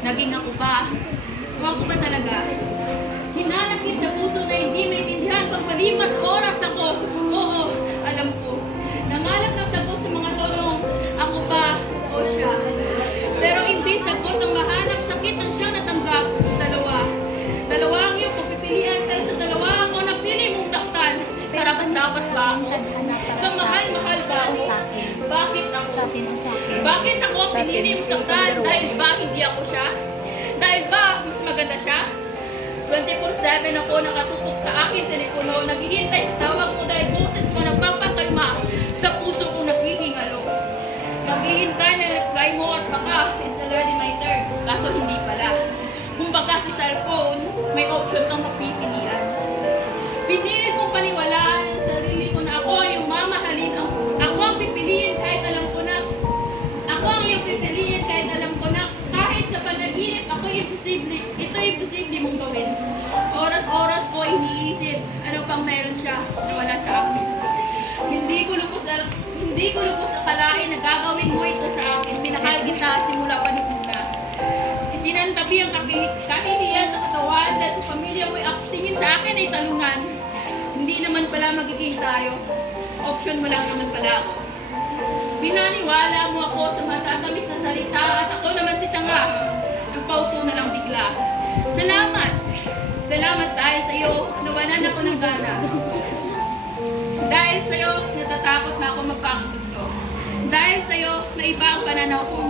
Naging ako ba? O ako ba talaga? Hinanap sa puso na hindi maintindihan pagpalipas oras ako. Oo, alam ko. Nangalap ng sagot sa mga tanong, ako ba o siya? Pero hindi sagot ang mahanap sakit ang siyang natanggap. Dalawa ang iyong pagpipilian, pero sa dalawa ako napili mong saktan. Karapat-dapat ba ako? Kamahal-mahal ba ako? Bakit ako? Bakit ako ang pinili mong saktan? Dahil ba hindi ako siya? Dahil ba mas maganda siya? 24/7 ako nakatutok sa aking telepono, naghihintay sa tawag mo dahil boses mo nagpapakalma sa puso ko naghihingalo. Maghihintay ng reply mo at baka it's already my turn. Kaso hindi pala. Kumbaga sa cellphone, may option kang mapipilian. Pinilit kong paniwalaan ang sarili ko na ako ay yung mamahalin. Ako ang pipiliin kahit alam ko na. Ako ang iyong pipiliin kahit alam ko na. Kahit sa panaginip, ako imposible. Ito imposible mong gawin. Oras-oras ko iniisip, ano pang meron siya na wala sa akin. Hindi ko lubos akalain na gagawin mo ito sa akin. Minahal kita simula pa nung una. Isinantabi ang kahihiyan sa katawan dahil sa pamilya mo'y tingin sa akin ay talungan. Hindi naman pala magiging tayo. Option mo lang naman pala ako. Binaniwala mo ako sa matatamis na salita at ako naman si tanga. Nagpauto na lang bigla. Salamat! Salamat dahil sa iyo, nawalan ako ng gana. Dahil sa iyo, natatakot na ako magpakagusto. Dahil sa iyo, naiba ang pananaw ko.